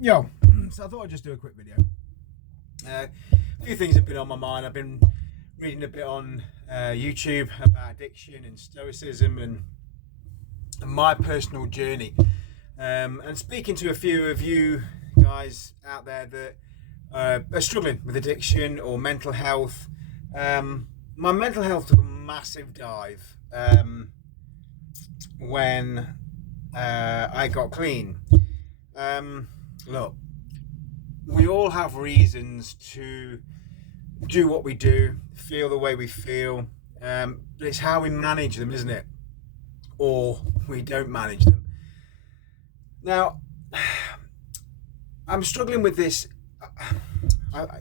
Yo, so I thought I'd just do a quick video. A few things have been on my mind. I've been reading a bit on YouTube about addiction and stoicism and my personal journey. And speaking to a few of you guys out there that are struggling with addiction or mental health. My mental health took a massive dive when I got clean. Look, we all have reasons to do what we do, feel the way we feel, but it's how we manage them, isn't it? Or we don't manage them. Now, I'm struggling with this.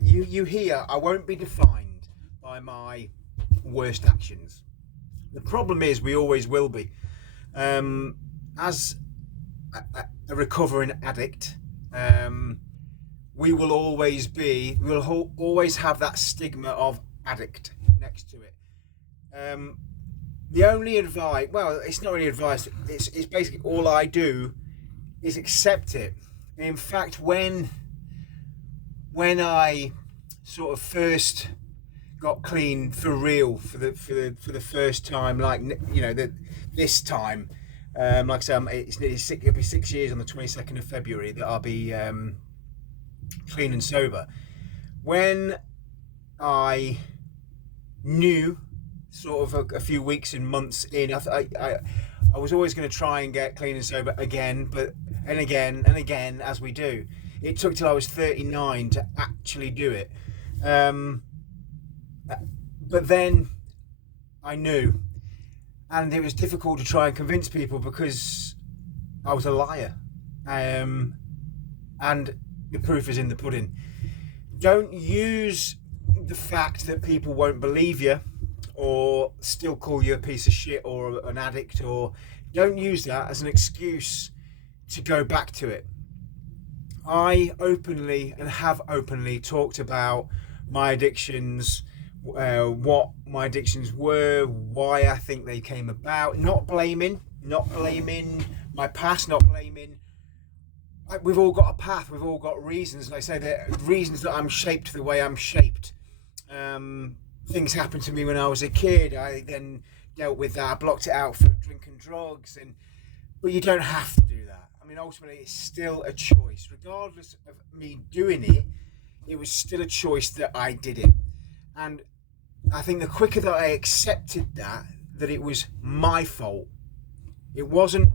You hear, I won't be defined by my worst actions. The problem is, we always will be. As a recovering addict, we will always have that stigma of addict next to it. The only advice, well, it's not really advice, it's basically all I do is accept it. In fact, when I sort of first got clean for real for the first time, like, you know, this time, like I said, it'll be 6 years on the 22nd of February that I'll be clean and sober. When I knew, sort of a few weeks and months in, I was always going to try and get clean and sober again, and again, as we do. It took till I was 39 to actually do it. But then I knew, and it was difficult to try and convince people because I was a liar. And the proof is in the pudding. Don't use the fact that people won't believe you or still call you a piece of shit or an addict, or don't use that as an excuse to go back to it. I openly and have openly talked about my addictions, what my addictions were, why I think they came about. Not blaming my past, not blaming. We've all got a path, we've all got reasons. Like I say, the reasons that I'm shaped the way I'm shaped. Things happened to me when I was a kid. I then dealt with that. I blocked it out for drinking drugs, but you don't have to do that. I mean, ultimately, it's still a choice. Regardless of me doing it, it was still a choice that I did it. And I think the quicker that I accepted that it was my fault, it wasn't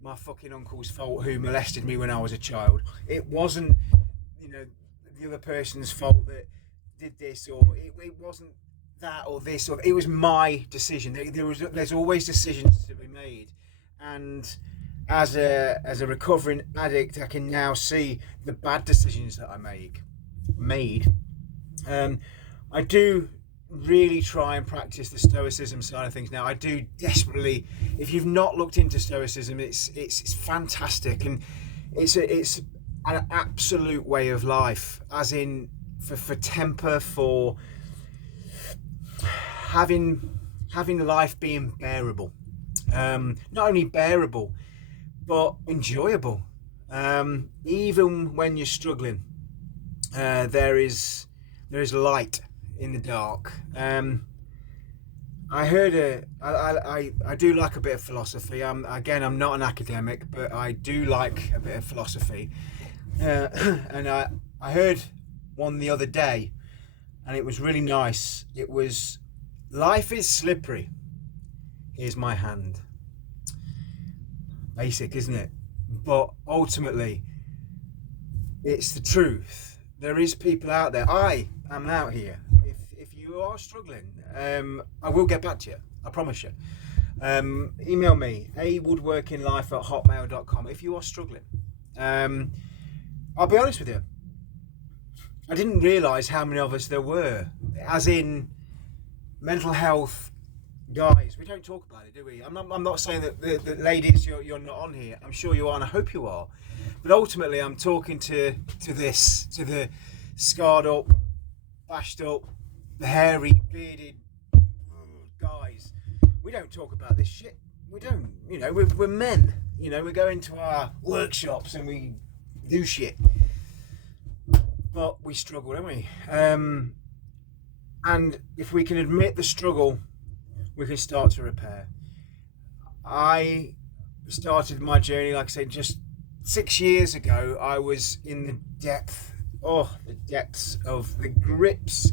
my fucking uncle's fault who molested me when I was a child. It wasn't, the other person's fault that did this, or it wasn't that or this, or it was my decision. There's always decisions to be made, and as a recovering addict, I can now see the bad decisions that I made. I do really try and practice the stoicism side of things now. I do desperately. If you've not looked into stoicism, it's fantastic, and it's an absolute way of life, as in for temper, for having life being bearable. Not only bearable, but enjoyable. Even when you're struggling, there is light in the dark. I heard I do like a bit of philosophy. I'm not an academic, but I do like a bit of philosophy. And I heard one the other day, and it was really nice. It was, life is slippery. Here's my hand. Basic, isn't it? But ultimately, it's the truth. There is people out there. I am out here. If you are struggling, I will get back to you. I promise you. Email me, awoodworkinglife@hotmail.com if you are struggling. I'll be honest with you. I didn't realise how many of us there were. As in, mental health guys, we don't talk about it, do we? I'm not saying that the ladies, you're not on here. I'm sure you are, and I hope you are. But ultimately, I'm talking to the scarred up, bashed up, the hairy, bearded guys. We don't talk about this shit. We don't. We're men. We go into our workshops and we do shit. but we struggle, don't we? And if we can admit the struggle, we can start to repair. I started my journey, like I said, just 6 years ago. I was in the depths of the grips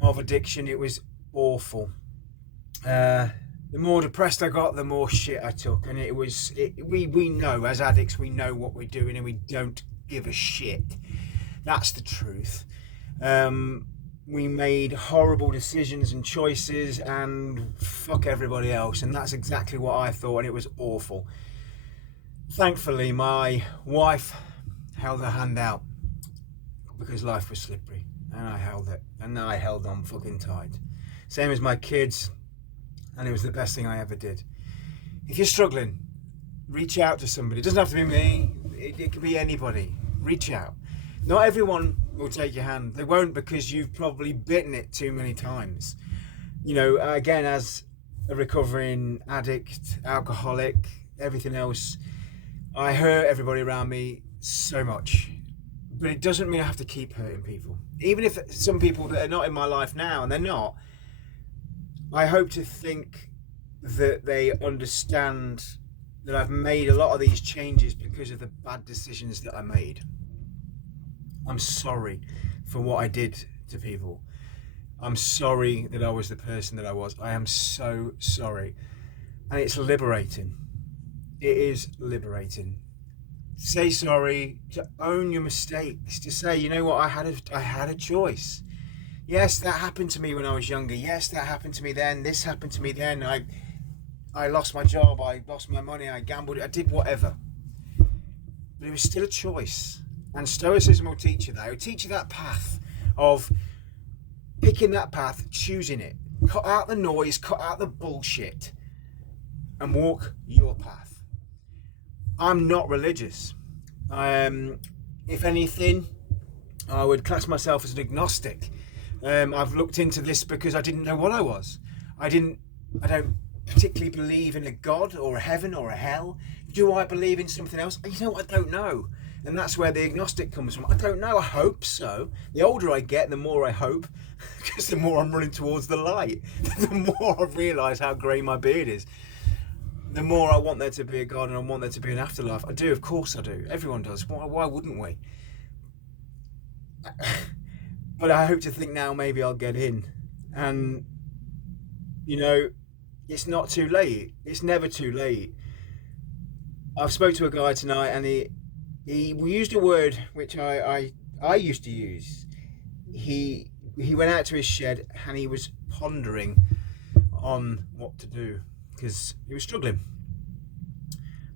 of addiction. It was awful. The more depressed I got, the more shit I took, and we know as addicts, we know what we're doing, and we don't give a shit. That's the truth. We made horrible decisions and choices, and fuck everybody else, and that's exactly what I thought, and it was awful. Thankfully, my wife held her hand out because life was slippery, and I held it, and I held on fucking tight. Same as my kids. And it was the best thing I ever did. If you're struggling, reach out to somebody. It doesn't have to be me. It could be anybody. Reach out. Not everyone will take your hand. They won't, because you've probably bitten it too many times. You know, again, as a recovering addict, alcoholic, everything else, I hurt everybody around me so much. But it doesn't mean I have to keep hurting people. Even if some people that are not in my life now, and they're not, I hope to think that they understand that I've made a lot of these changes because of the bad decisions that I made. I'm sorry for what I did to people. I'm sorry that I was the person that I was. I am so sorry. And it's liberating. It is liberating. Say sorry, to own your mistakes, to say, you know what, I had a choice. Yes, that happened to me when I was younger. Yes, that happened to me then. This happened to me then. I lost my job. I lost my money. I gambled. I did whatever. But it was still a choice. And Stoicism will teach you that. It will teach you that path of picking that path, choosing it. Cut out the noise, cut out the bullshit, and walk your path. I'm not religious. If anything, I would class myself as an agnostic. I've looked into this because I didn't know what I was. I don't particularly believe in a God or a heaven or a hell. Do I believe in something else? You know, I don't know. And that's where the agnostic comes from. I don't know. I hope so. The older I get, the more I hope, because the more I'm running towards the light. The more I realise how grey my beard is. The more I want there to be a God and I want there to be an afterlife. I do, of course I do. Everyone does. Why wouldn't we? But I hope to think now maybe I'll get in. And, you know, it's not too late. It's never too late. I've spoke to a guy tonight, and we used a word which I used to use. He went out to his shed and he was pondering on what to do because he was struggling.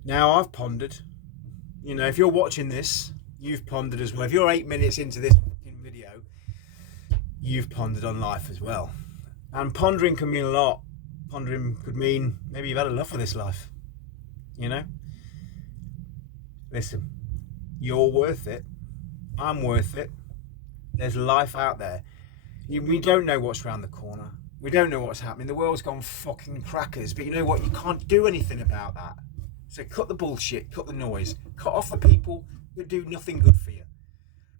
Now I've pondered. You know, if you're watching this, you've pondered as well. If you're 8 minutes into this video, you've pondered on life as well. And pondering can mean a lot. Pondering could mean maybe you've had enough of this life. You know? Listen, you're worth it. I'm worth it. There's life out there. We don't know what's around the corner. We don't know what's happening. The world's gone fucking crackers. But you know what? You can't do anything about that. So cut the bullshit, cut the noise, cut off the people that do nothing good for you.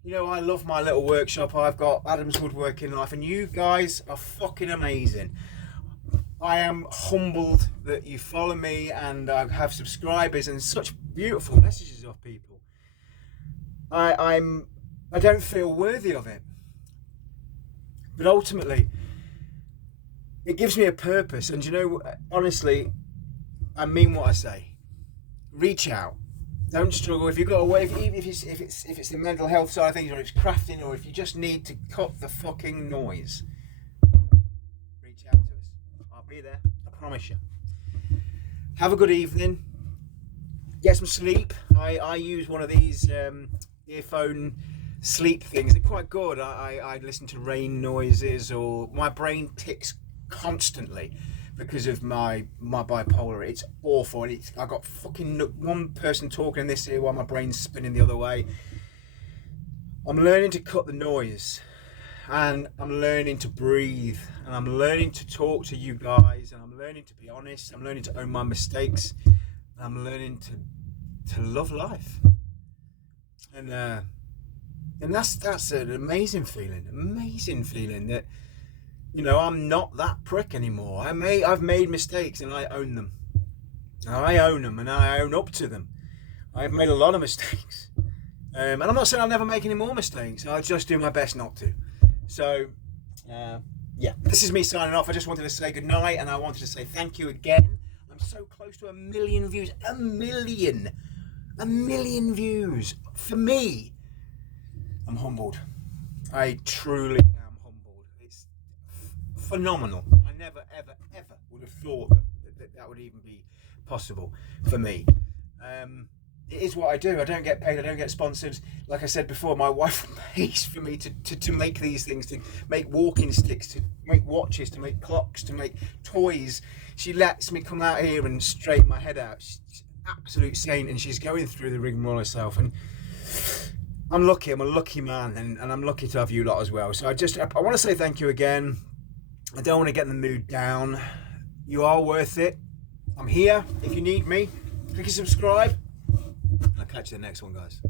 You know, I love my little workshop. I've got Adam's Woodworking Life, and you guys are fucking amazing. I am humbled that you follow me, and I have subscribers and such beautiful messages of people. I don't feel worthy of it, but ultimately, it gives me a purpose. And you know, honestly, I mean what I say. Reach out. Don't struggle. If you've got a way, even if it's the mental health side of things, or it's crafting, or if you just need to cut the fucking noise, reach out to us. I'll be there. I promise you. Have a good evening. Get some sleep. I use one of these earphone sleep things. They're quite good. I listen to rain noises, or my brain ticks constantly because of my bipolar. It's awful. And I got fucking one person talking in this ear while my brain's spinning the other way. I'm learning to cut the noise, and I'm learning to breathe, and I'm learning to talk to you guys, and I'm learning to be honest. I'm learning to own my mistakes. I'm learning to love life. And And that's an amazing feeling that, you know, I'm not that prick anymore. I've made mistakes and I own them. I own them and I own up to them. I've made a lot of mistakes. And I'm not saying I'll never make any more mistakes. I'll just do my best not to. So, yeah, this is me signing off. I just wanted to say goodnight and I wanted to say thank you again. I'm so close to 1 million views. 1 million. 1 million views. For me, I'm humbled. I truly am humbled. It's phenomenal. I never, ever, ever would have thought that would even be possible for me. It is what I do. I don't get paid. I don't get sponsored. Like I said before, my wife pays for me to make these things, to make walking sticks, to make watches, to make clocks, to make toys. She lets me come out here and straighten my head out. She's an absolute saint, and she's going through the rigmarole herself. And I'm lucky. I'm a lucky man, and I'm lucky to have you lot as well. So I want to say thank you again. I don't want to get the mood down. You are worth it. I'm here if you need me. Click and subscribe. I'll catch you in the next one, guys.